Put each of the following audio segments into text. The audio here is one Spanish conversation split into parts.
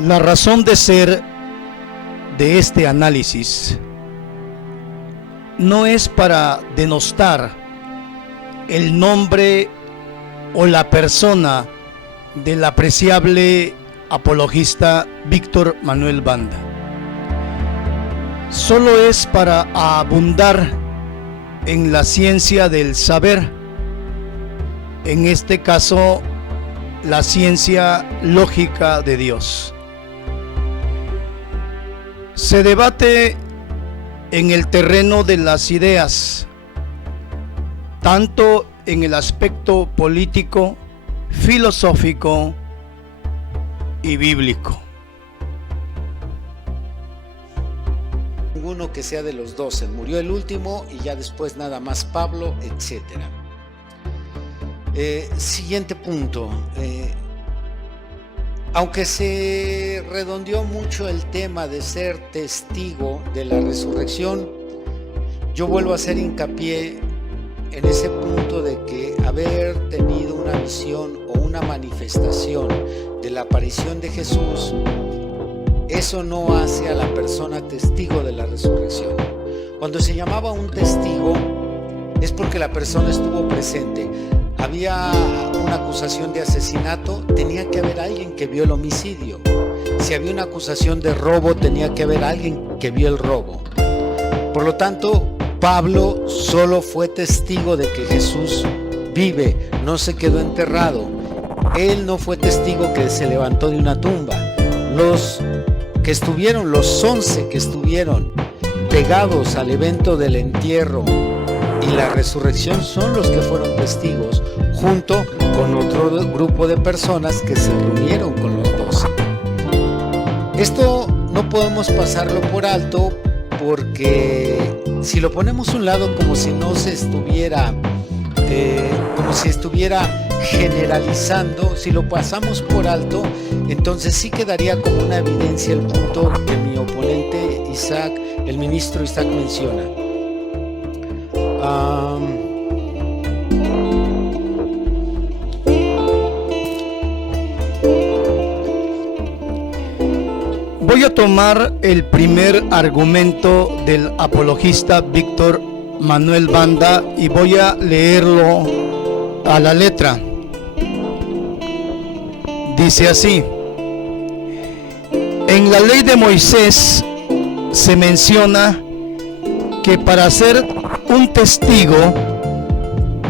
La razón de ser de este análisis no es para denostar el nombre o la persona del apreciable apologista Víctor Manuel Banda. Solo es para abundar en la ciencia del saber, en este caso la ciencia lógica de Dios. Se debate en el terreno de las ideas, tanto en el aspecto político, filosófico y bíblico. Ninguno que sea de los 12, murió el último y ya después nada más Pablo, etc. Siguiente punto. Aunque se redondeó mucho el tema de ser testigo de la resurrección, yo vuelvo a hacer hincapié en ese punto de que haber tenido una visión o una manifestación de la aparición de Jesús, eso no hace a la persona testigo de la resurrección. Cuando se llamaba un testigo es porque la persona estuvo presente. Había una acusación de asesinato, tenía que haber alguien que vio el homicidio. Si había una acusación de robo, tenía que haber alguien que vio el robo. Por lo tanto, Pablo solo fue testigo de que Jesús vive, no se quedó enterrado. Él no fue testigo que se levantó de una tumba. Los 11 que estuvieron pegados al evento del entierro y la resurrección son los que fueron testigos, junto con otro grupo de personas que se reunieron con los 12. Esto no podemos pasarlo por alto, porque si lo ponemos a un lado como si no se estuviera generalizando, si lo pasamos por alto, entonces sí quedaría como una evidencia el punto que mi oponente Isaac, el ministro Isaac, menciona. Voy a tomar el primer argumento del apologista Víctor Manuel Banda y voy a leerlo a la letra. Dice así: en la ley de Moisés se menciona que para ser un testigo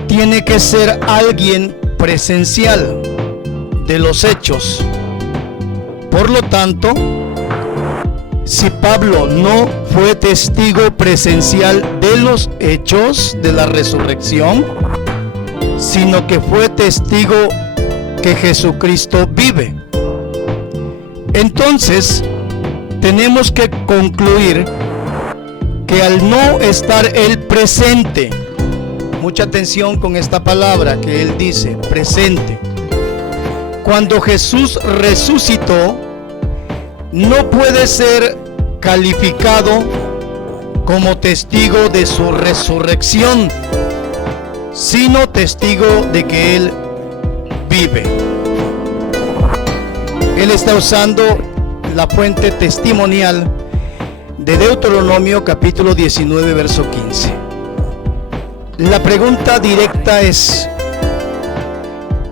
tiene que ser alguien presencial de los hechos. Por lo tanto, si Pablo no fue testigo presencial de los hechos de la resurrección, sino que fue testigo que Jesucristo vive, entonces tenemos que concluir que al no estar él presente, mucha atención con esta palabra que él dice, presente, cuando Jesús resucitó, no puede ser calificado como testigo de su resurrección, sino testigo de que él vive. Él está usando la fuente testimonial de Deuteronomio capítulo 19 verso 15. La pregunta directa es: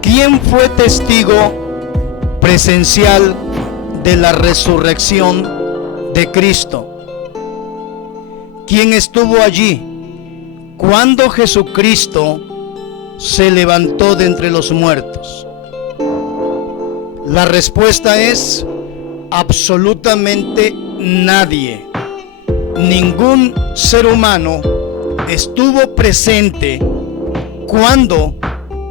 ¿quién fue testigo presencial de la resurrección de Cristo? ¿Quién estuvo allí cuando Jesucristo se levantó de entre los muertos? La respuesta es absolutamente nadie. Ningún ser humano estuvo presente cuando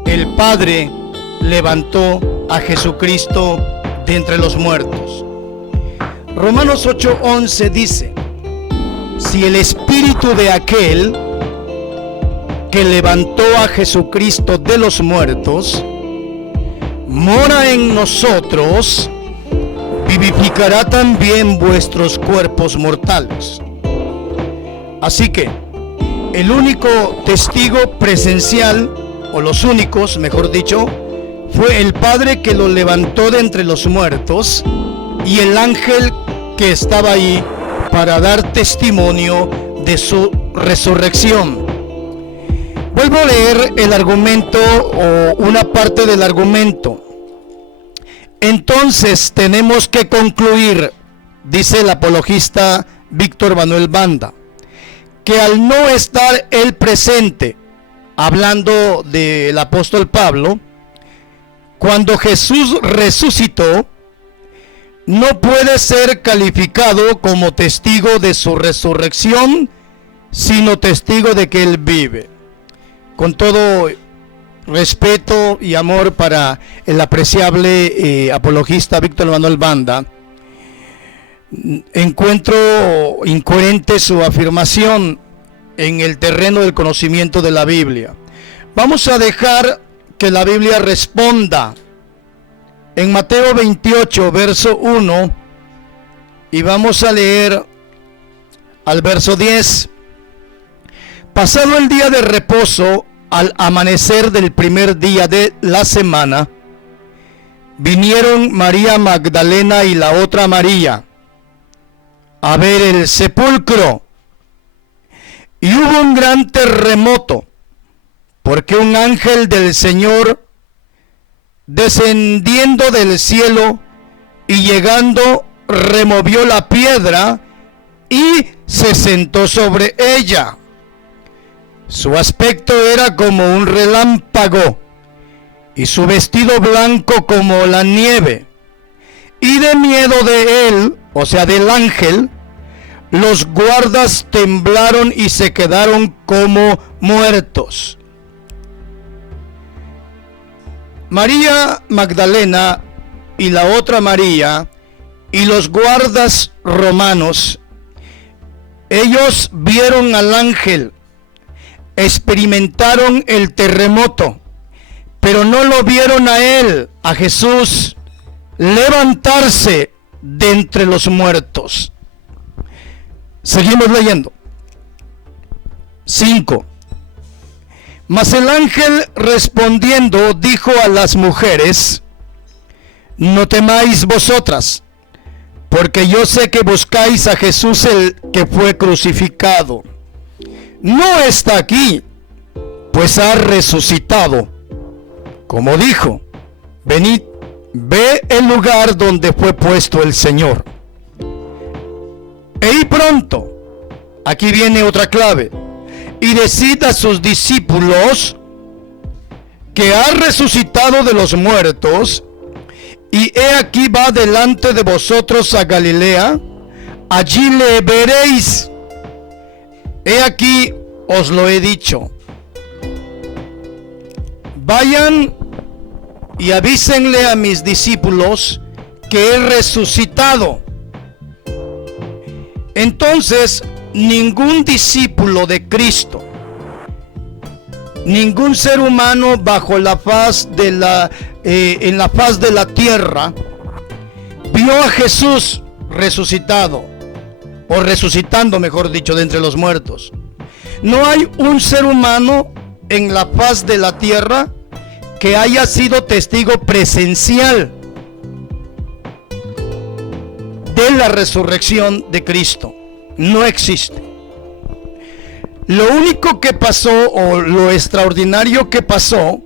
el Padre levantó a Jesucristo de entre los muertos. Romanos 8:11 dice: si el espíritu de aquel que levantó a Jesucristo de los muertos mora en nosotros, vivificará también vuestros cuerpos mortales. Así que el único testigo presencial, o los únicos, mejor dicho, fue el Padre que lo levantó de entre los muertos, y el ángel que estaba ahí para dar testimonio de su resurrección. Vuelvo a leer el argumento o una parte del argumento. Entonces tenemos que concluir, dice el apologista Víctor Manuel Banda, que al no estar él presente, hablando del apóstol Pablo, cuando Jesús resucitó, no puede ser calificado como testigo de su resurrección, sino testigo de que él vive. Con todo respeto y amor para el apreciable apologista Víctor Manuel Banda, encuentro incoherente su afirmación en el terreno del conocimiento de la Biblia. Vamos a dejar que la Biblia responda en Mateo 28, verso 1, y vamos a leer al verso 10. Pasado el día de reposo, al amanecer del primer día de la semana, vinieron María Magdalena y la otra María a ver el sepulcro. Y hubo un gran terremoto, porque un ángel del Señor, descendiendo del cielo y llegando, removió la piedra y se sentó sobre ella. Su aspecto era como un relámpago y su vestido blanco como la nieve. Y de miedo de él, o sea del ángel, los guardas temblaron y se quedaron como muertos. María Magdalena y la otra María y los guardas romanos, ellos vieron al ángel, experimentaron el terremoto, pero no lo vieron a él, a Jesús, levantarse de entre los muertos. Seguimos leyendo. 5. Mas el ángel respondiendo dijo a las mujeres: no temáis vosotras, porque yo sé que buscáis a Jesús el que fue crucificado. No está aquí, pues ha resucitado. Como dijo, venid, ve el lugar donde fue puesto el Señor. E id pronto, aquí viene otra clave, y decid a sus discípulos que ha resucitado de los muertos, y he aquí va delante de vosotros a Galilea, allí le veréis. He aquí os lo he dicho. Vayan y avísenle a mis discípulos que he resucitado. Entonces, ningún discípulo de Cristo, ningún ser humano bajo la faz de en la faz de la tierra vio a Jesús resucitado, o resucitando, mejor dicho, de entre los muertos. No hay un ser humano en la faz de la tierra que haya sido testigo presencial de la resurrección de Cristo. No existe. Lo único que pasó, o lo extraordinario que pasó,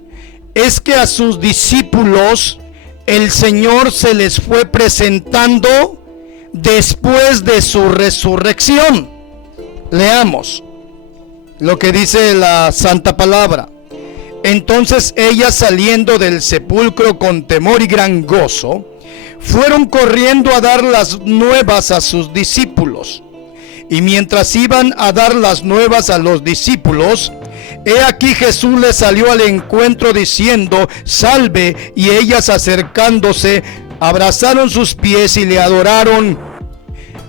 es que a sus discípulos el Señor se les fue presentando después de su resurrección. Leamos lo que dice la Santa Palabra. Entonces ellas, saliendo del sepulcro con temor y gran gozo, fueron corriendo a dar las nuevas a sus discípulos. Y mientras iban a dar las nuevas a los discípulos, he aquí Jesús les salió al encuentro diciendo: salve. Y ellas, acercándose, abrazaron sus pies y le adoraron.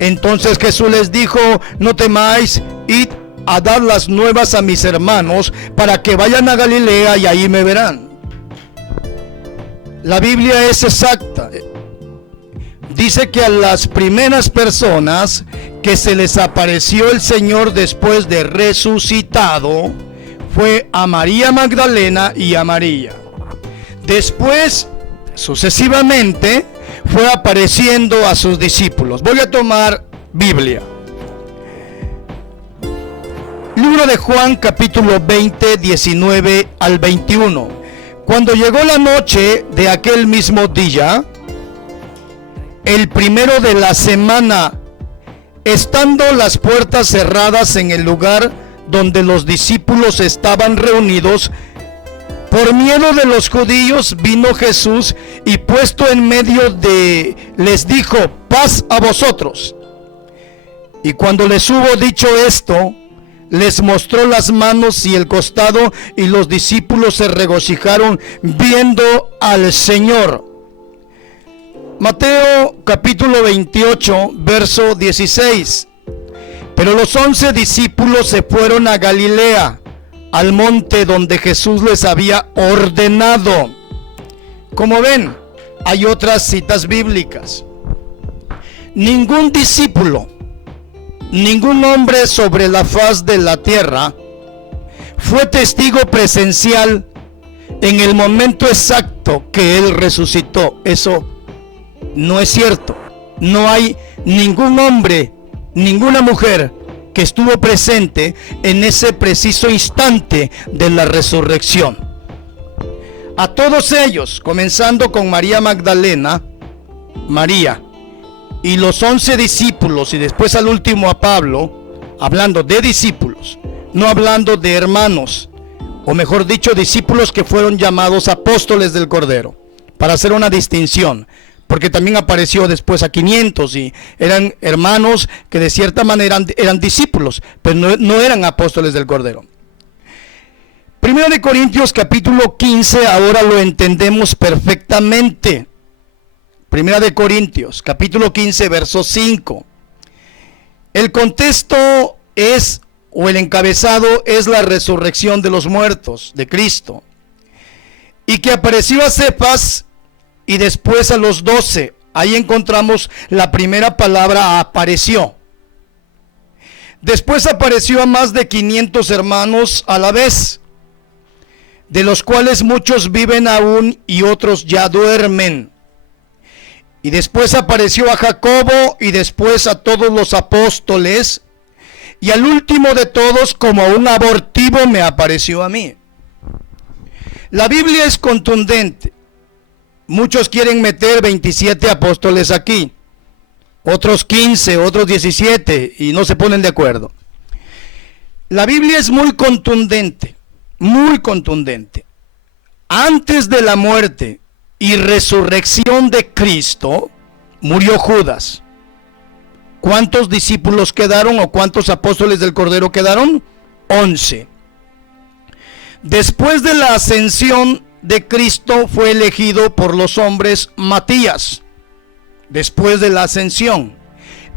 Entonces Jesús les dijo: no temáis, id a dar las nuevas a mis hermanos, para que vayan a Galilea y ahí me verán. La Biblia es exacta. Dice que a las primeras personas que se les apareció el Señor después de resucitado fue a María Magdalena y a María. Después, sucesivamente, fue apareciendo a sus discípulos. Voy a tomar Biblia. Libro de Juan, capítulo 20, 19 al 21. Cuando llegó la noche de aquel mismo día, el primero de la semana, estando las puertas cerradas en el lugar donde los discípulos estaban reunidos, por miedo de los judíos, vino Jesús y puesto en medio les dijo: paz a vosotros. Y cuando les hubo dicho esto, les mostró las manos y el costado, y los discípulos se regocijaron viendo al Señor. Mateo capítulo 28, verso 16. Pero los 11 discípulos se fueron a Galilea, al monte donde Jesús les había ordenado. Como ven, hay otras citas bíblicas. Ningún discípulo, ningún hombre sobre la faz de la tierra fue testigo presencial en el momento exacto que Él resucitó. Eso no es cierto. No hay ningún hombre, ninguna mujer que estuvo presente en ese preciso instante de la resurrección. A todos ellos, comenzando con María Magdalena, María, y los 11 discípulos, y después al último a Pablo, hablando de discípulos, no hablando de hermanos, o mejor dicho, discípulos que fueron llamados apóstoles del Cordero, para hacer una distinción, porque también apareció después a 500 y eran hermanos que de cierta manera eran discípulos, pero no eran apóstoles del Cordero. Primero de Corintios capítulo 15, ahora lo entendemos perfectamente. Primera de Corintios, capítulo 15, verso 5. El contexto es, o el encabezado es, la resurrección de los muertos de Cristo. Y que apareció a Cefas y después a los 12. Ahí encontramos la primera palabra, apareció. Después apareció a más de 500 hermanos a la vez, de los cuales muchos viven aún y otros ya duermen. Y después apareció a Jacobo y después a todos los apóstoles, y al último de todos, como un abortivo, me apareció a mí. La Biblia es contundente. Muchos quieren meter 27 apóstoles aquí, otros 15, otros 17, y no se ponen de acuerdo. La Biblia es muy contundente, muy contundente. Antes de la muerte y resurrección de Cristo, murió Judas. ¿Cuántos discípulos quedaron o cuántos apóstoles del Cordero quedaron? 11. Después de la ascensión de Cristo fue elegido por los hombres Matías, después de la ascensión.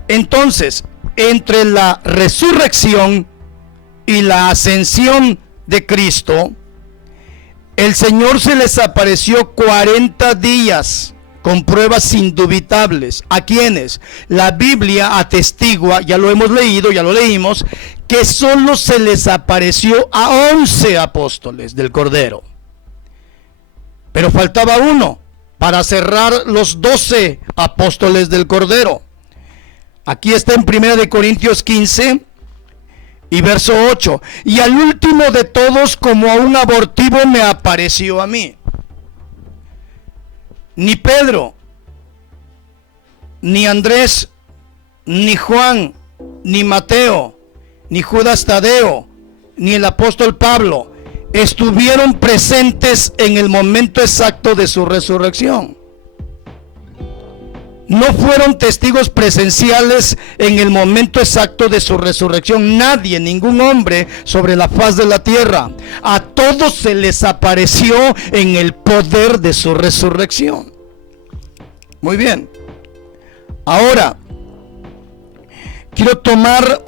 Entonces, entre la resurrección y la ascensión de Cristo, el Señor se les apareció 40 días con pruebas indubitables. ¿A quiénes? La Biblia atestigua, ya lo hemos leído, ya lo leímos, que solo se les apareció a 11 apóstoles del Cordero. Pero faltaba uno para cerrar los 12 apóstoles del Cordero. Aquí está en 1 Corintios 15 y verso 8. Y al último de todos, como a un abortivo, me apareció a mí. Ni Pedro, ni Andrés, ni Juan, ni Mateo, ni Judas Tadeo, ni el apóstol Pablo estuvieron presentes en el momento exacto de su resurrección. No fueron testigos presenciales en el momento exacto de su resurrección. Nadie, ningún hombre sobre la faz de la tierra. A todos se les apareció en el poder de su resurrección. Muy bien. Ahora, quiero tomar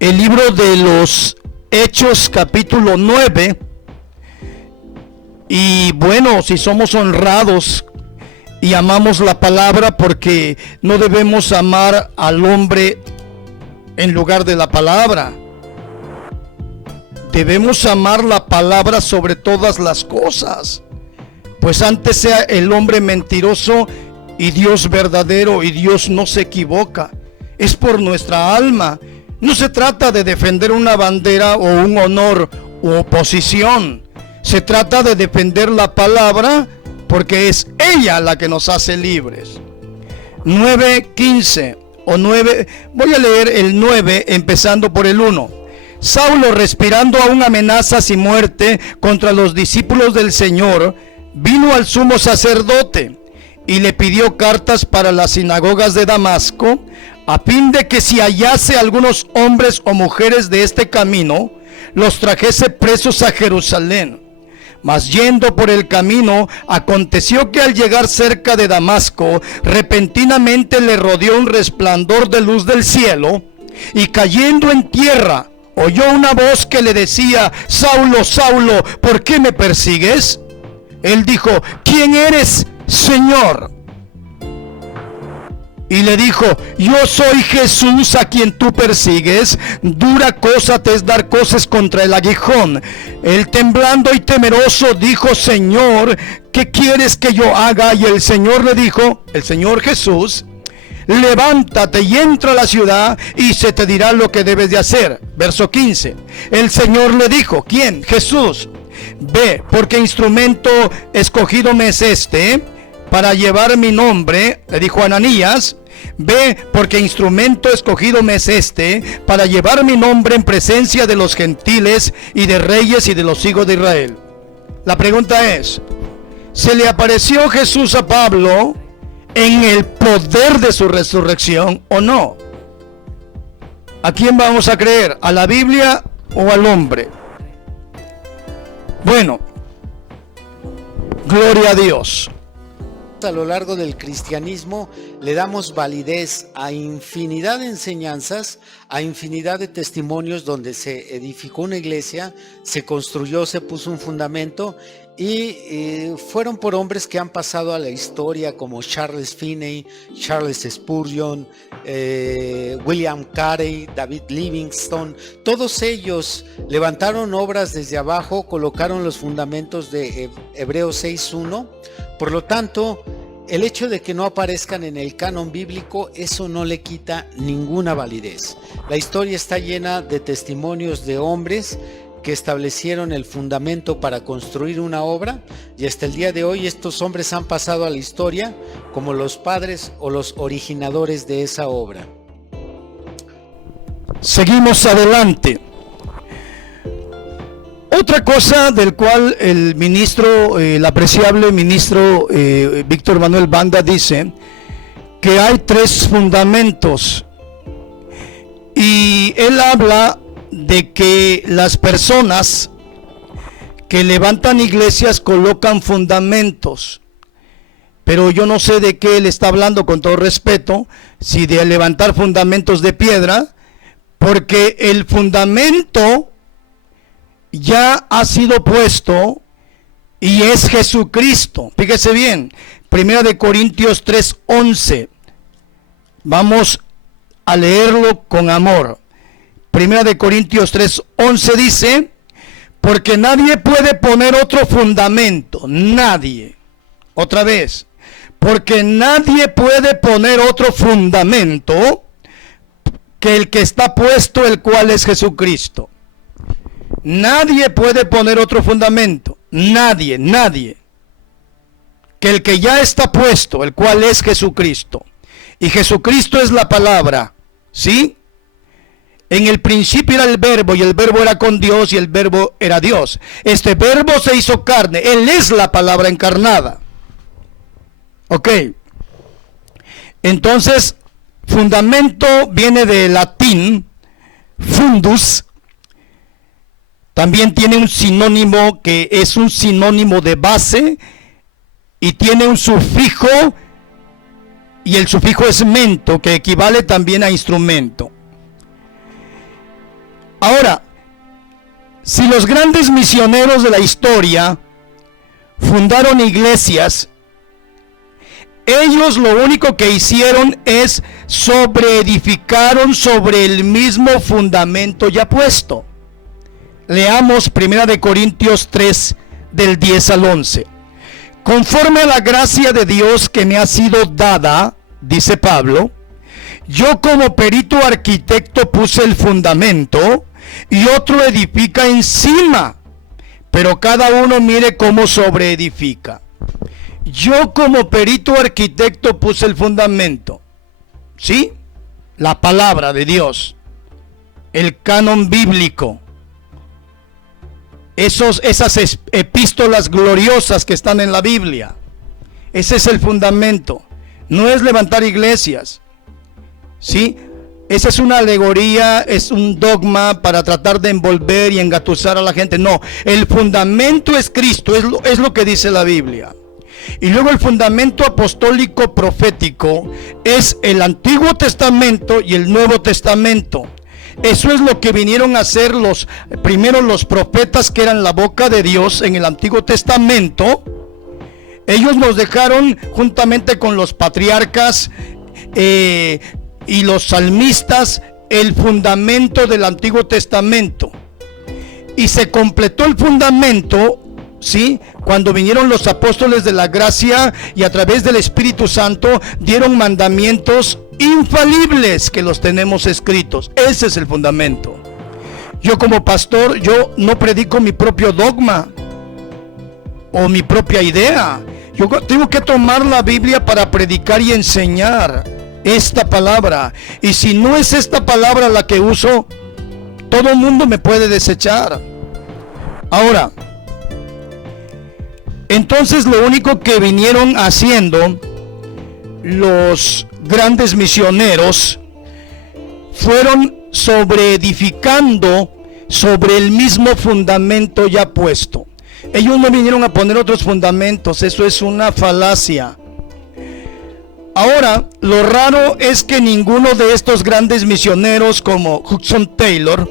el libro de los Hechos capítulo 9. Y bueno, si somos honrados y amamos la palabra, porque no debemos amar al hombre en lugar de la palabra. Debemos amar la palabra sobre todas las cosas. Pues antes sea el hombre mentiroso y Dios verdadero, y Dios no se equivoca. Es por nuestra alma. No se trata de defender una bandera o un honor u oposición. Se trata de defender la palabra, porque es ella la que nos hace libres. 9:15 o 9, voy a leer el 9 empezando por el 1. Saulo, respirando aún amenazas y muerte contra los discípulos del Señor, vino al sumo sacerdote y le pidió cartas para las sinagogas de Damasco, a fin de que si hallase algunos hombres o mujeres de este camino, los trajese presos a Jerusalén. Mas yendo por el camino, aconteció que al llegar cerca de Damasco, repentinamente le rodeó un resplandor de luz del cielo, y cayendo en tierra, oyó una voz que le decía: Saulo, Saulo, ¿por qué me persigues? Él dijo: ¿quién eres, Señor? Y le dijo: yo soy Jesús a quien tú persigues. Dura cosa te es dar coces contra el aguijón. Él, temblando y temeroso, dijo: Señor, ¿qué quieres que yo haga? Y el Señor le dijo, el Señor Jesús: levántate y entra a la ciudad y se te dirá lo que debes de hacer. Verso 15. El Señor le dijo, ¿quién? Jesús: ve, porque instrumento escogido me es este para llevar mi nombre. Le dijo a Ananías: ve, porque instrumento escogido me es este para llevar mi nombre en presencia de los gentiles y de reyes y de los hijos de Israel. La pregunta es: ¿se le apareció Jesús a Pablo en el poder de su resurrección o no? ¿A quién vamos a creer? ¿A la Biblia o al hombre? Bueno, gloria a Dios. A lo largo del cristianismo le damos validez a infinidad de enseñanzas, a infinidad de testimonios donde se edificó una iglesia, se construyó, se puso un fundamento, y fueron por hombres que han pasado a la historia, como Charles Finney, Charles Spurgeon, William Carey, David Livingstone. Todos ellos levantaron obras desde abajo, colocaron los fundamentos de Hebreos 6:1. Por lo tanto, el hecho de que no aparezcan en el canon bíblico, eso no le quita ninguna validez. La historia está llena de testimonios de hombres que establecieron el fundamento para construir una obra, y hasta el día de hoy estos hombres han pasado a la historia como los padres o los originadores de esa obra. Seguimos adelante. Otra cosa del cual el ministro, el apreciable ministro Víctor Manuel Banda dice que hay 3 fundamentos, y él habla de que las personas que levantan iglesias colocan fundamentos, pero yo no sé de qué él está hablando, con todo respeto, si de levantar fundamentos de piedra, porque el fundamento ya ha sido puesto y es Jesucristo. Fíjese bien, 1 Corintios 3:11. Vamos a leerlo con amor. 1 Corintios 3:11 dice: porque nadie puede poner otro fundamento. Nadie. Otra vez. Porque nadie puede poner otro fundamento que el que está puesto, el cual es Jesucristo. Nadie puede poner otro fundamento. Nadie. Que el que ya está puesto, el cual es Jesucristo. Y Jesucristo es la palabra. ¿Sí? En el principio era el verbo, y el verbo era con Dios, y el verbo era Dios. Este verbo se hizo carne. Él es la palabra encarnada. Ok. Entonces, fundamento viene del latín fundus. También tiene un sinónimo que es un sinónimo de base, y tiene un sufijo, y el sufijo es mento, que equivale también a instrumento. Ahora, si los grandes misioneros de la historia fundaron iglesias, ellos lo único que hicieron es sobreedificaron sobre el mismo fundamento ya puesto. Leamos 1 Corintios 3, del 10 al 11. conforme a la gracia de Dios que me ha sido dada, dice Pablo, yo como perito arquitecto puse el fundamento y otro edifica encima, pero cada uno mire cómo sobreedifica. Yo como perito arquitecto puse el fundamento, ¿sí? La palabra de Dios, el canon bíblico, esas epístolas gloriosas que están en la Biblia. Ese es el fundamento. No es levantar iglesias, ¿sí? Esa es una alegoría, es un dogma para tratar de envolver y engatusar a la gente. No, el fundamento es Cristo, es lo que dice la Biblia. Y luego el fundamento apostólico profético es el Antiguo Testamento y el Nuevo Testamento. Eso es lo que vinieron a hacer primero los profetas, que eran la boca de Dios en el Antiguo Testamento. Ellos nos dejaron juntamente con los patriarcas y los salmistas el fundamento del Antiguo Testamento. Y se completó el fundamento, ¿sí?, cuando vinieron los apóstoles de la gracia y a través del Espíritu Santo dieron mandamientos infalibles que los tenemos escritos. Ese es el fundamento. Yo como pastor, yo no predico mi propio dogma o mi propia idea. Yo tengo que tomar la Biblia para predicar y enseñar esta palabra. Y si no es esta palabra la que uso, todo el mundo me puede desechar. Ahora, entonces lo único que vinieron haciendo los grandes misioneros fueron sobreedificando sobre el mismo fundamento ya puesto. Ellos no vinieron a poner otros fundamentos, eso es una falacia. Ahora, lo raro es que ninguno de estos grandes misioneros como Hudson Taylor,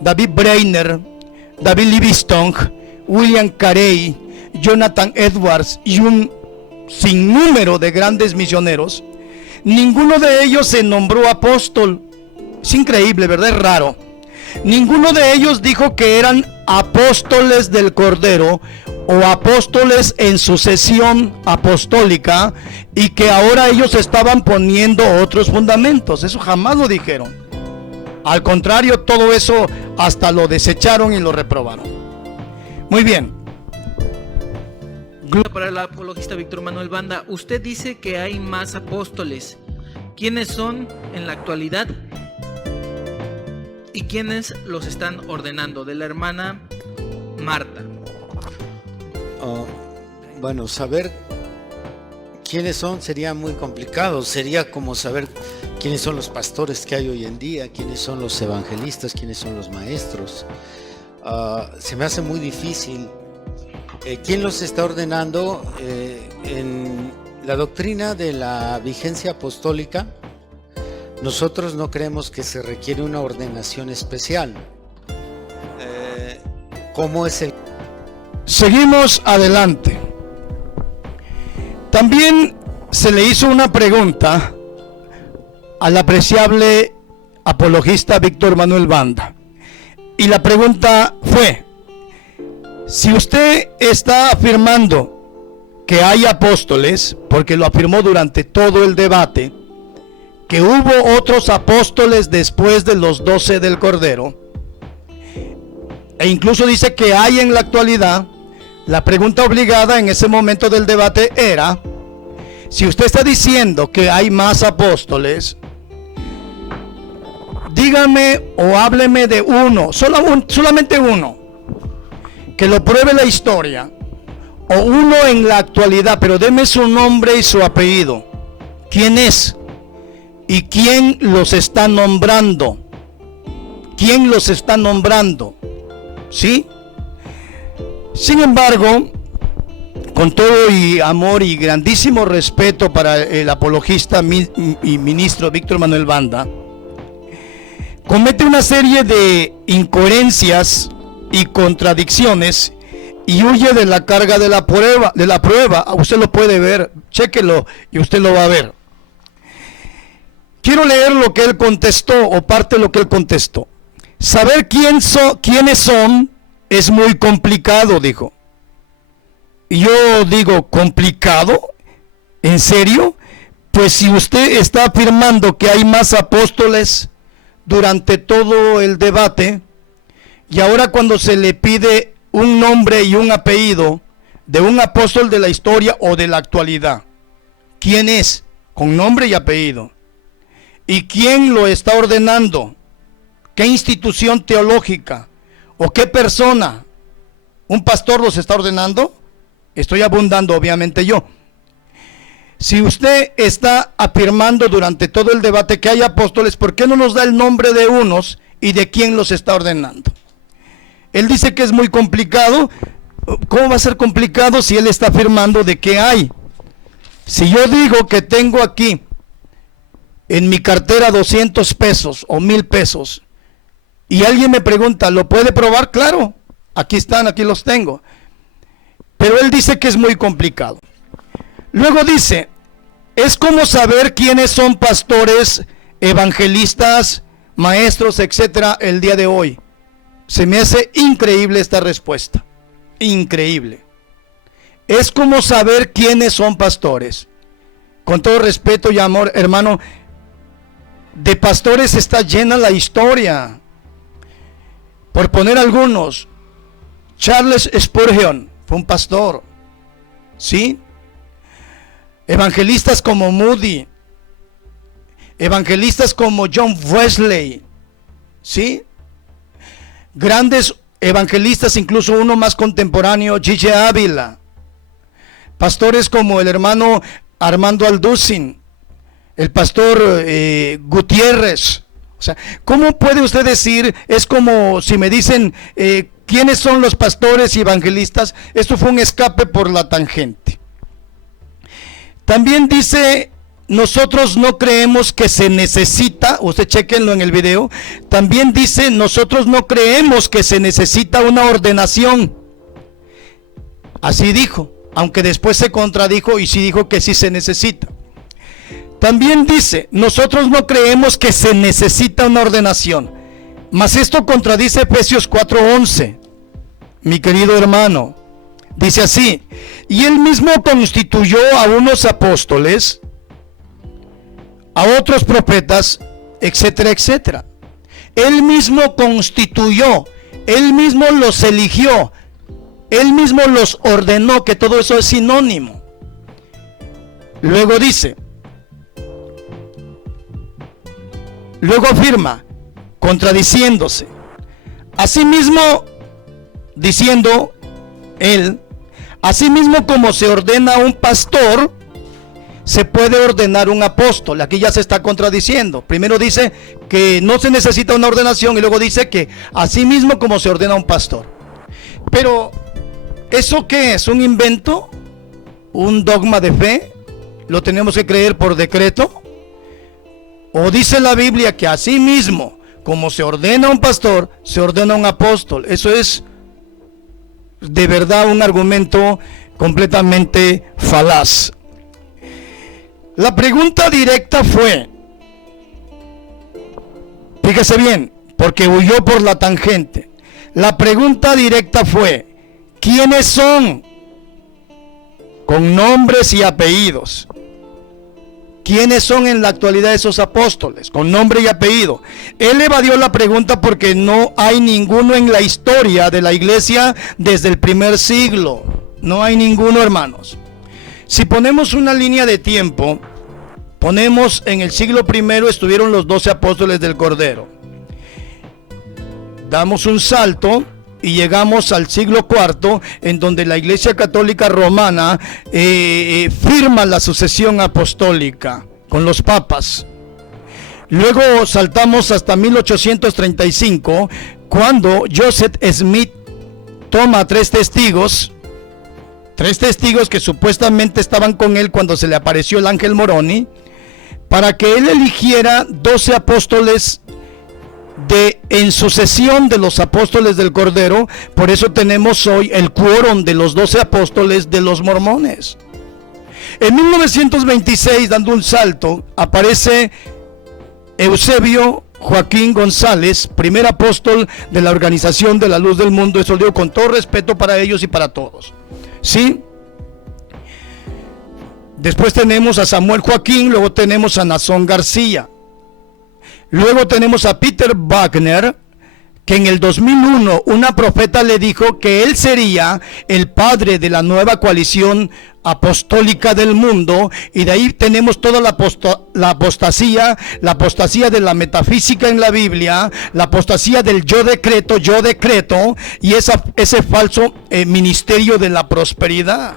David Brainerd, David Livingstone, William Carey, Jonathan Edwards y un sinnúmero de grandes misioneros, ninguno de ellos se nombró apóstol. Es increíble, ¿verdad? Es raro. Ninguno de ellos dijo que eran apóstoles del Cordero o apóstoles en sucesión apostólica y que ahora ellos estaban poniendo otros fundamentos. Eso jamás lo dijeron. Al contrario, todo eso hasta lo desecharon y lo reprobaron. Muy bien. Para el apologista Víctor Manuel Banda, usted dice que hay más apóstoles. ¿Quiénes son en la actualidad? ¿Y quiénes los están ordenando? De la hermana Marta. Bueno, saber quiénes son sería muy complicado. Sería como saber quiénes son los pastores que hay hoy en día, quiénes son los evangelistas, quiénes son los maestros. Se me hace muy difícil. ¿Quién los está ordenando? En la doctrina de la vigencia apostólica, nosotros no creemos que se requiere una ordenación especial. ¿Cómo es el? Seguimos adelante. También se le hizo una pregunta al apreciable apologista Víctor Manuel Banda. Y la pregunta fue: si usted está afirmando que hay apóstoles, porque lo afirmó durante todo el debate, que hubo otros apóstoles después de los 12 del Cordero, e incluso dice que hay en la actualidad, la pregunta obligada en ese momento del debate era: si usted está diciendo que hay más apóstoles, dígame o hábleme de uno, solamente uno, que lo pruebe la historia, o uno en la actualidad, pero deme su nombre y su apellido. ¿Quién es? ¿Y quién los está nombrando? ¿Quién los está nombrando? ¿Sí? Sin embargo, con todo y amor y grandísimo respeto para el apologista y ministro Víctor Manuel Banda, comete una serie de incoherencias y contradicciones y huye de la carga de la prueba. Usted lo puede ver, chéquelo y usted lo va a ver. Quiero leer lo que él contestó, o parte de lo que él contestó. Saber quiénes son es muy complicado, dijo. Y yo digo, ¿complicado? ¿En serio? Pues si usted está afirmando que hay más apóstoles durante todo el debate, y ahora cuando se le pide un nombre y un apellido de un apóstol de la historia o de la actualidad, ¿quién es? Con nombre y apellido. ¿Y quién lo está ordenando? ¿Qué institución teológica o qué persona? ¿Un pastor los está ordenando? Estoy abundando obviamente yo. Si usted está afirmando durante todo el debate que hay apóstoles, ¿por qué no nos da el nombre de unos y de quién los está ordenando? Él dice que es muy complicado. ¿Cómo va a ser complicado si él está afirmando de que hay? Si yo digo que tengo aquí en mi cartera 200 pesos o 1000 pesos y alguien me pregunta, ¿lo puede probar? Claro, aquí están, aquí los tengo. Pero él dice que es muy complicado. Luego dice, es como saber quiénes son pastores, evangelistas, maestros, etcétera, el día de hoy. Se me hace increíble esta respuesta. Increíble. Es como saber quiénes son pastores. Con todo respeto y amor, hermano, de pastores está llena la historia. Por poner algunos, Charles Spurgeon fue un pastor, ¿sí? Evangelistas como Moody, evangelistas como John Wesley, ¿sí? Grandes evangelistas, incluso uno más contemporáneo, Gigi Ávila, pastores como el hermano Armando Alducin, el pastor Gutiérrez. O sea, ¿cómo puede usted decir? Es como si me dicen ¿quiénes son los pastores y evangelistas? Esto fue un escape por la tangente. También dice, nosotros no creemos que se necesita, usted chequenlo en el video, también dice, nosotros no creemos que se necesita una ordenación. Así dijo, aunque después se contradijo y sí dijo que sí se necesita. También dice, nosotros no creemos que se necesita una ordenación. Mas esto contradice Efesios 4:11, mi querido hermano. Dice así, y él mismo constituyó a unos apóstoles, a otros profetas, etcétera, etcétera. Él mismo constituyó, él mismo los eligió, él mismo los ordenó, que todo eso es sinónimo. Luego dice, luego afirma, contradiciéndose. Asimismo, diciendo él, asimismo como se ordena un pastor, se puede ordenar un apóstol. Aquí ya se está contradiciendo. Primero dice que no se necesita una ordenación y luego dice que asimismo como se ordena un pastor. Pero, ¿eso qué es? ¿Un invento? ¿Un dogma de fe? ¿Lo tenemos que creer por decreto? ¿O dice la Biblia que asimismo como se ordena un pastor, se ordena un apóstol? Eso es de verdad un argumento completamente falaz. La pregunta directa fue, fíjese bien, porque huyó por la tangente. La pregunta directa fue, ¿quiénes son? Con nombres y apellidos. ¿Quiénes son en la actualidad esos apóstoles? Con nombre y apellido. Él evadió la pregunta porque no hay ninguno en la historia de la iglesia desde el primer siglo. No hay ninguno, hermanos. Si ponemos una línea de tiempo, ponemos en el siglo I estuvieron los 12 apóstoles del Cordero. Damos un salto y llegamos al siglo IV, en donde la Iglesia Católica Romana firma la sucesión apostólica con los papas. Luego saltamos hasta 1835, cuando Joseph Smith toma tres testigos que supuestamente estaban con él cuando se le apareció el ángel Moroni, para que él eligiera 12 apóstoles en sucesión de los apóstoles del Cordero. Por eso tenemos hoy el quórum de los 12 apóstoles de los mormones. En 1926, dando un salto, aparece Eusebio Joaquín González, primer apóstol de la Organización de la Luz del Mundo. Eso lo digo con todo respeto para ellos y para todos, ¿sí? Después tenemos a Samuel Joaquín, luego tenemos a Nazón García. Luego tenemos a Peter Wagner, que en el 2001 una profeta le dijo que él sería el padre de la nueva coalición apostólica del mundo, y de ahí tenemos toda la apostasía de la metafísica en la Biblia, la apostasía del yo decreto, y ese falso ministerio de la prosperidad.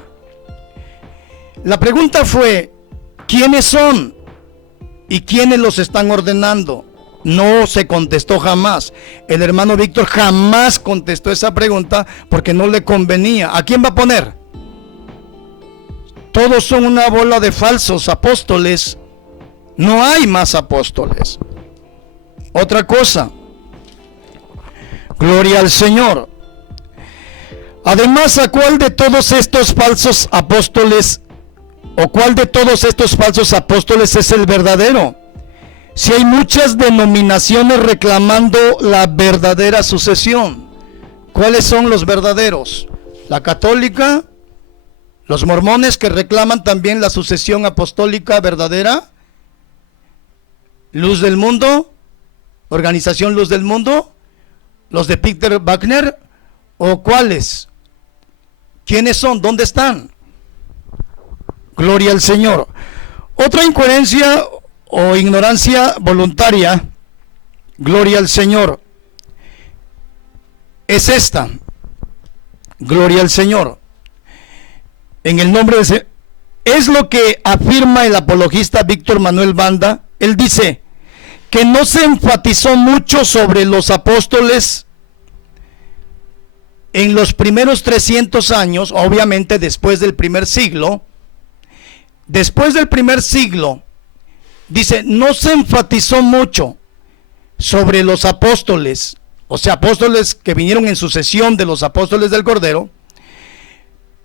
La pregunta fue, ¿quiénes son? ¿Y quiénes los están ordenando? No se contestó jamás. El hermano Víctor jamás contestó esa pregunta porque no le convenía. ¿A quién va a poner? Todos son una bola de falsos apóstoles. No hay más apóstoles. Otra cosa. Gloria al Señor. Además, ¿a cuál de todos estos falsos apóstoles o cuál de todos estos falsos apóstoles es el verdadero? Si hay muchas denominaciones reclamando la verdadera sucesión, ¿cuáles son los verdaderos? La católica, los mormones, que reclaman también la sucesión apostólica verdadera, Luz del Mundo, Organización Luz del Mundo, los de Peter Wagner, ¿o cuáles? ¿Quiénes son? ¿Dónde están? Gloria al Señor. Otra incoherencia o ignorancia voluntaria, gloria al Señor, es esta. Gloria al Señor. En el nombre de... Es lo que afirma el apologista Víctor Manuel Banda. Él dice que no se enfatizó mucho sobre los apóstoles en los primeros 300 años, obviamente después del primer siglo. Después del primer siglo, dice, no se enfatizó mucho sobre los apóstoles, o sea, apóstoles que vinieron en sucesión de los apóstoles del Cordero,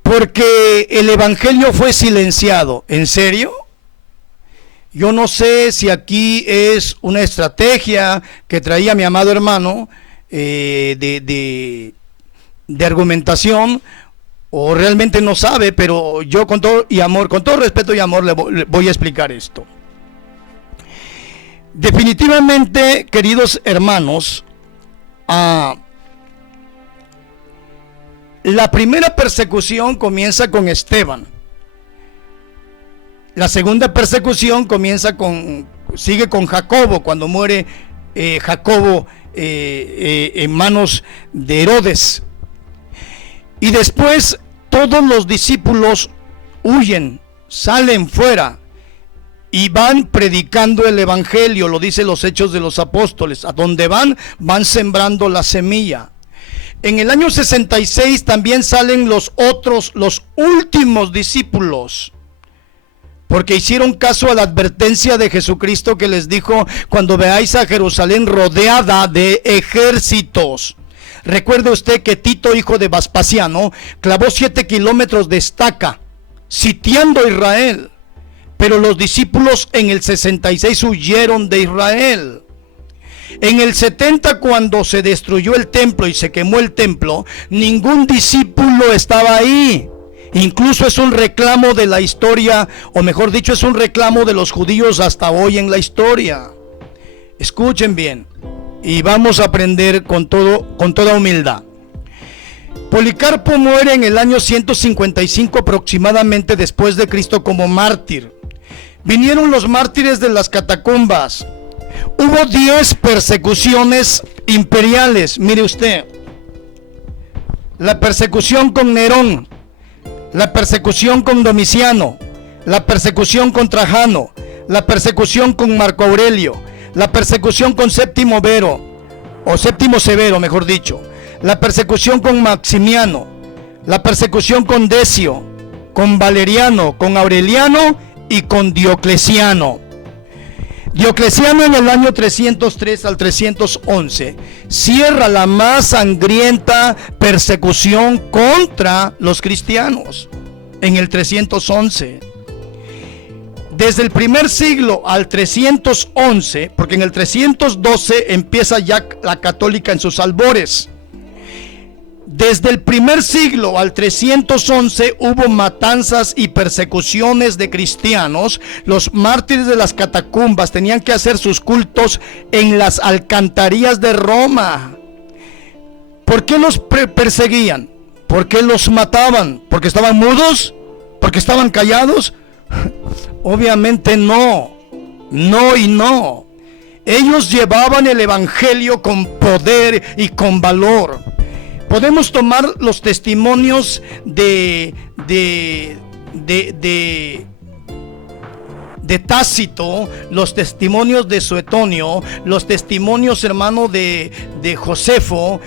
porque el evangelio fue silenciado. ¿En serio? Yo no sé si aquí es una estrategia que traía mi amado hermano de argumentación, o realmente no sabe, pero yo con todo y amor, con todo respeto y amor le voy a explicar esto. Definitivamente, queridos hermanos, la primera persecución comienza con Esteban. La segunda persecución sigue con Jacobo, cuando muere Jacobo en manos de Herodes. Y después todos los discípulos huyen, salen fuera y van predicando el evangelio, lo dicen los Hechos de los Apóstoles. A donde van sembrando la semilla. En el año 66 también salen los últimos discípulos, porque hicieron caso a la advertencia de Jesucristo que les dijo: cuando veáis a Jerusalén rodeada de ejércitos. Recuerde usted que Tito, hijo de Vespasiano, clavó 7 kilómetros de estaca, sitiando a Israel. Pero los discípulos en el 66 huyeron de Israel. En el 70, cuando se destruyó el templo y se quemó el templo, ningún discípulo estaba ahí. Incluso es un reclamo de la historia, o mejor dicho, es un reclamo de los judíos hasta hoy en la historia. Escuchen bien, y vamos a aprender con toda humildad. Policarpo muere en el año 155 aproximadamente después de Cristo como mártir. Vinieron los mártires de las catacumbas. Hubo 10 persecuciones imperiales. Mire usted, la persecución con Nerón, la persecución con Domiciano, la persecución con Trajano, la persecución con Marco Aurelio, la persecución con Séptimo Severo, mejor dicho, la persecución con Maximiano, la persecución con Decio, con Valeriano, con Aureliano y con Diocleciano. Diocleciano en el año 303 al 311 cierra la más sangrienta persecución contra los cristianos en el 311. Desde el primer siglo al 311, porque en el 312 empieza ya la católica en sus albores. Desde el primer siglo al 311 hubo matanzas y persecuciones de cristianos. Los mártires de las catacumbas tenían que hacer sus cultos en las alcantarillas de Roma. ¿Por qué los perseguían? ¿Por qué los mataban? ¿Porque estaban mudos? ¿Porque estaban callados? Obviamente no. No y no. Ellos llevaban el evangelio con poder y con valor. Podemos tomar los testimonios de Tácito, los testimonios de Suetonio, los testimonios, hermano, de Josefo,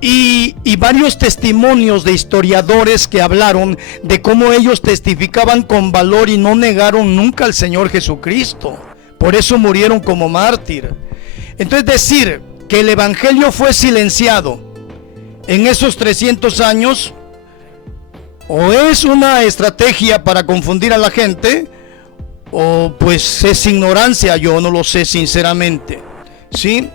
y varios testimonios de historiadores que hablaron de cómo ellos testificaban con valor y no negaron nunca al Señor Jesucristo. Por eso murieron como mártir. Entonces, decir que el evangelio fue silenciado en esos 300 años, o es una estrategia para confundir a la gente, o pues es ignorancia. Yo no lo sé sinceramente, ¿sí?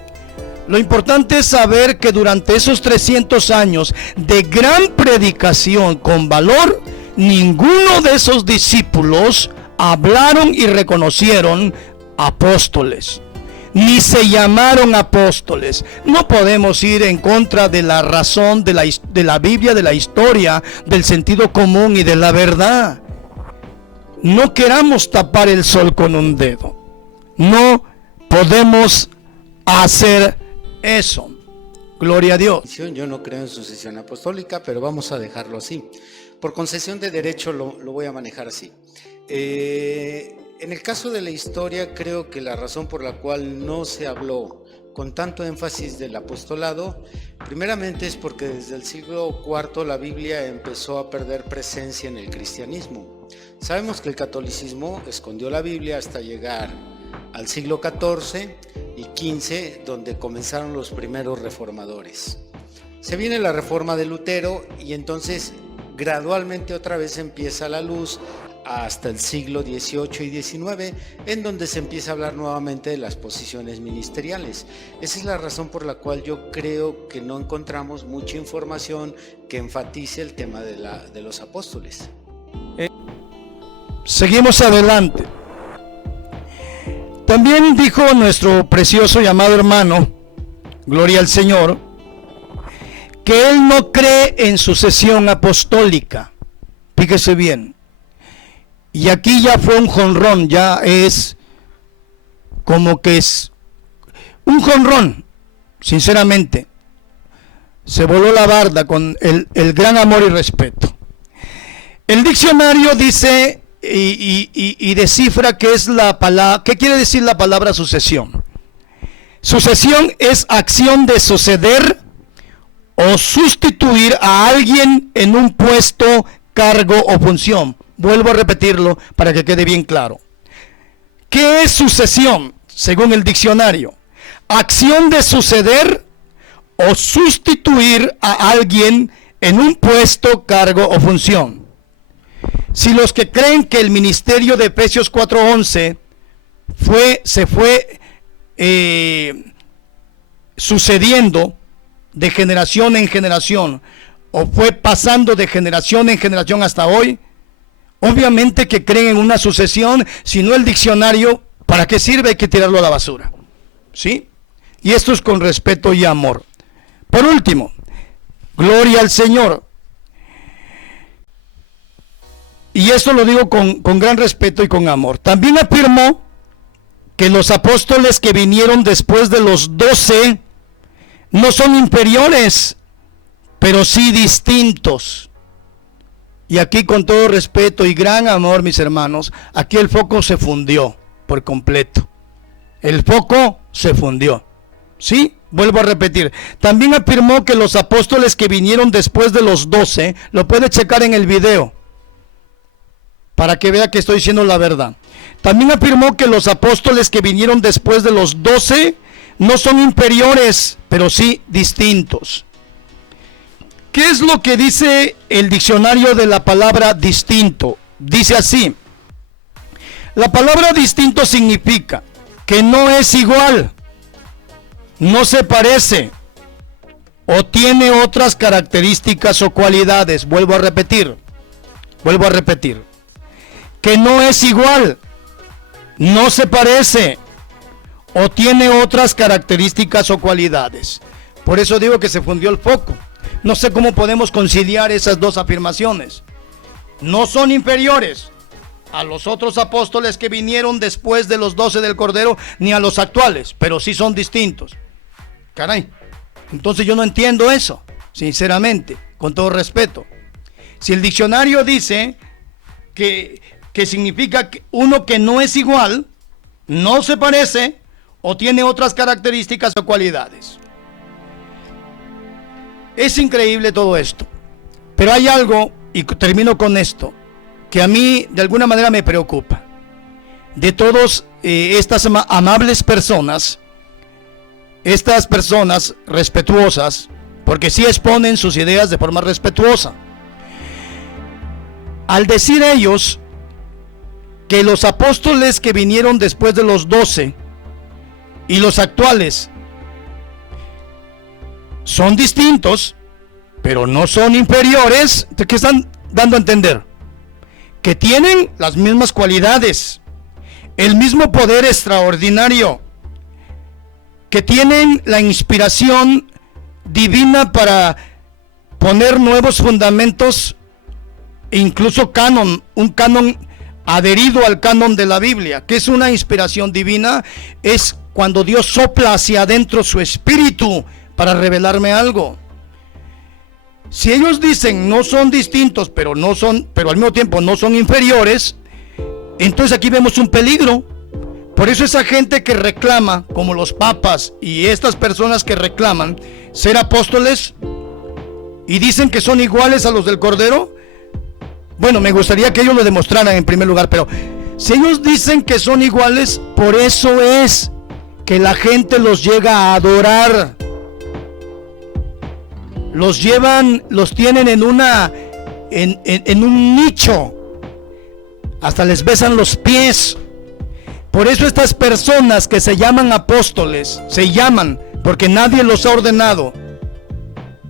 Lo importante es saber que durante esos 300 años de gran predicación con valor, ninguno de esos discípulos hablaron y reconocieron apóstoles, ni se llamaron apóstoles. No podemos ir en contra de la razón de la Biblia, de la historia, del sentido común y de la verdad. No queramos tapar el sol con un dedo. No podemos hacer eso. Gloria a Dios. Yo no creo en sucesión apostólica, pero vamos a dejarlo así. Por concesión de derecho lo voy a manejar así. En el caso de la historia, creo que la razón por la cual no se habló con tanto énfasis del apostolado, primeramente es porque desde el siglo IV la Biblia empezó a perder presencia en el cristianismo. Sabemos que el catolicismo escondió la Biblia hasta llegar al siglo XIV y XV, donde comenzaron los primeros reformadores. Se viene la reforma de Lutero y entonces gradualmente otra vez empieza la luz hasta el siglo XVIII y XIX, en donde se empieza a hablar nuevamente de las posiciones ministeriales. Esa es la razón por la cual yo creo que no encontramos mucha información que enfatice el tema de los apóstoles. Seguimos adelante. También dijo nuestro precioso y amado hermano, gloria al Señor, que él no cree en sucesión apostólica. Fíjese bien. Y aquí ya fue un jonrón, ya es como que es un jonrón, sinceramente. Se voló la barda con el gran amor y respeto. El diccionario dice y descifra qué es la palabra, qué quiere decir la palabra sucesión. Sucesión es acción de suceder o sustituir a alguien en un puesto, cargo o función. Vuelvo a repetirlo para que quede bien claro. ¿Qué es sucesión? Según el diccionario, acción de suceder o sustituir a alguien en un puesto, cargo o función. Si los que creen que el ministerio de Efesios 4:11 se fue sucediendo de generación en generación, o fue pasando de generación en generación hasta hoy, obviamente que creen en una sucesión. Si no, el diccionario, ¿para qué sirve? Hay que tirarlo a la basura, ¿sí? Y esto es con respeto y amor. Por último, gloria al Señor. Y esto lo digo con gran respeto y con amor. También afirmó que los apóstoles que vinieron después de los 12 no son inferiores, pero sí distintos. Y aquí, con todo respeto y gran amor, mis hermanos, aquí el foco se fundió por completo. El foco se fundió. ¿Sí? Vuelvo a repetir. También afirmó que los apóstoles que vinieron después de los 12, lo puede checar en el video, para que vea que estoy diciendo la verdad. También afirmó que los apóstoles que vinieron después de los 12 no son inferiores, pero sí distintos. ¿Qué es lo que dice el diccionario de la palabra distinto? Dice así: la palabra distinto significa que no es igual, no se parece, o tiene otras características o cualidades. Vuelvo a repetir, que no es igual, no se parece, o tiene otras características o cualidades. Por eso digo que se fundió el foco. No sé cómo podemos conciliar esas dos afirmaciones. No son inferiores a los otros apóstoles que vinieron después de los 12 del Cordero, ni a los actuales, pero sí son distintos. Caray, entonces yo no entiendo eso, sinceramente, con todo respeto. Si el diccionario dice que significa uno que no es igual, no se parece o tiene otras características o cualidades. Es increíble todo esto, pero hay algo, y termino con esto, que a mí de alguna manera me preocupa. De todas estas amables personas, estas personas respetuosas, porque sí exponen sus ideas de forma respetuosa, al decir ellos que los apóstoles que vinieron después de los 12 y los actuales son distintos, pero no son inferiores, ¿qué están dando a entender? Que tienen las mismas cualidades, el mismo poder extraordinario, que tienen la inspiración divina para poner nuevos fundamentos, incluso canon, un canon adherido al canon de la Biblia. ¿Qué es una inspiración divina? Es cuando Dios sopla hacia adentro su espíritu para revelarme algo. Si ellos dicen no son distintos, pero al mismo tiempo no son inferiores, entonces aquí vemos un peligro. Por eso esa gente que reclama, como los papas y estas personas que reclaman ser apóstoles y dicen que son iguales a los del Cordero, bueno, me gustaría que ellos lo demostraran en primer lugar, pero si ellos dicen que son iguales, por eso es que la gente los llega a adorar. Los tienen en un nicho, hasta les besan los pies. Por eso estas personas que se llaman apóstoles, se llaman porque nadie los ha ordenado.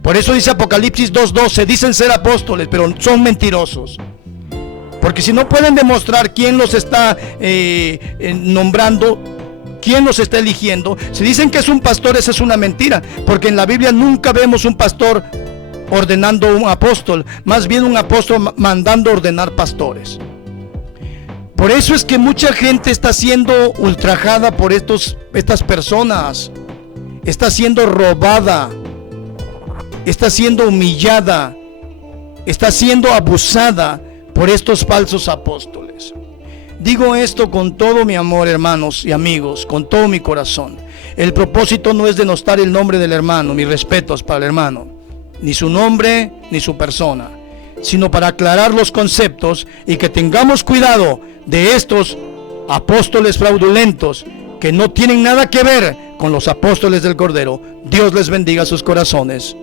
Por eso dice Apocalipsis 2:12, dicen ser apóstoles, pero son mentirosos. Porque si no pueden demostrar quién los está nombrando, quién los está eligiendo, si dicen que es un pastor, esa es una mentira, porque en la Biblia nunca vemos un pastor ordenando un apóstol, más bien un apóstol mandando ordenar pastores. Por eso es que mucha gente está siendo ultrajada por estas personas, está siendo robada, está siendo humillada, está siendo abusada por estos falsos apóstoles. Digo esto con todo mi amor, hermanos y amigos, con todo mi corazón. El propósito no es denostar el nombre del hermano, mis respetos para el hermano, ni su nombre ni su persona, sino para aclarar los conceptos y que tengamos cuidado de estos apóstoles fraudulentos que no tienen nada que ver con los apóstoles del Cordero. Dios les bendiga sus corazones.